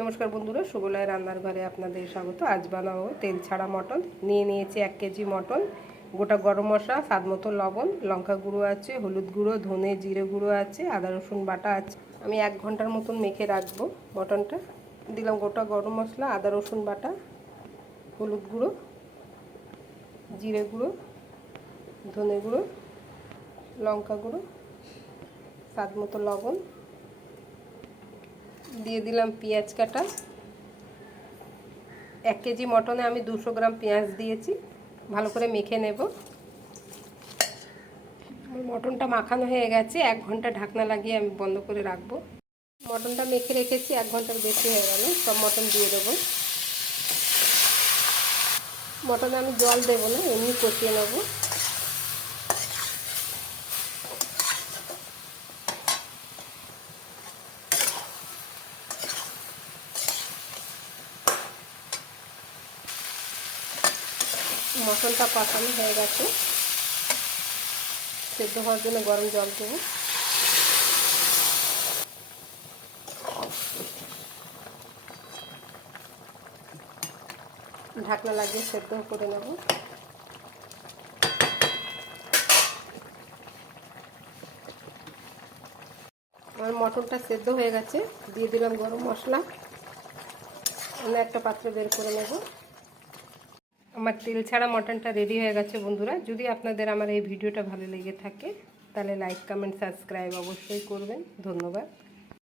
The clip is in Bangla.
নমস্কার বন্ধুরা সুবলয় রান্নার ঘরে আপনাদের স্বাগত। আজ বানাবো তেল ছাড়া মটন। নিয়ে নিয়েছি এক কেজি মটন, গোটা গরম মশলা, স্বাদ মতো লবণ, লঙ্কা গুঁড়ো আছে, হলুদ গুঁড়ো, ধনে জিরে গুঁড়ো আছে, আদা রসুন বাটা আছে। আমি এক ঘণ্টার মতন মেখে রাখব মটনটা। দিলাম গোটা গরম মশলা, আদা রসুন বাটা, হলুদ গুঁড়ো, জিরে গুঁড়ো, ধনে গুঁড়ো, লঙ্কা গুঁড়ো, স্বাদ মতো লবণ দিয়ে দিলাম পেঁয়াজ কাটা। এক কেজি মটনে আমি দুশো গ্রাম পেঁয়াজ দিয়েছি। ভালো করে মেখে নেব। মটনটা মাখানো হয়ে গেছে। এক ঘণ্টা ঢাকনা লাগিয়ে আমি বন্ধ করে রাখব। মটনটা মেখে রেখেছি, এক ঘণ্টার বেশি হয়ে গেল। সব মটন দিয়ে দেবো। মটনে আমি জল দেবো না, এমনি কষিয়ে নেব। মটনটা কষানো হয়ে গেছে। সেদ্ধ হওয়ার জন্য গরম জল দেবো। ঢাকনা লাগিয়ে সেদ্ধ করে নেব। আমার মটনটা সেদ্ধ হয়ে গেছে। দিয়ে দিলাম গরম মশলা। অন্য একটা পাত্রে বের করে নেব। আমার তেল ছাড়া মটনটা রেডি হয়ে গেছে বন্ধুরা। যদি আপনাদের আমার এই ভিডিওটা ভালো লেগে থাকে, তাহলে লাইক কমেন্ট সাবস্ক্রাইব অবশ্যই করবেন। ধন্যবাদ।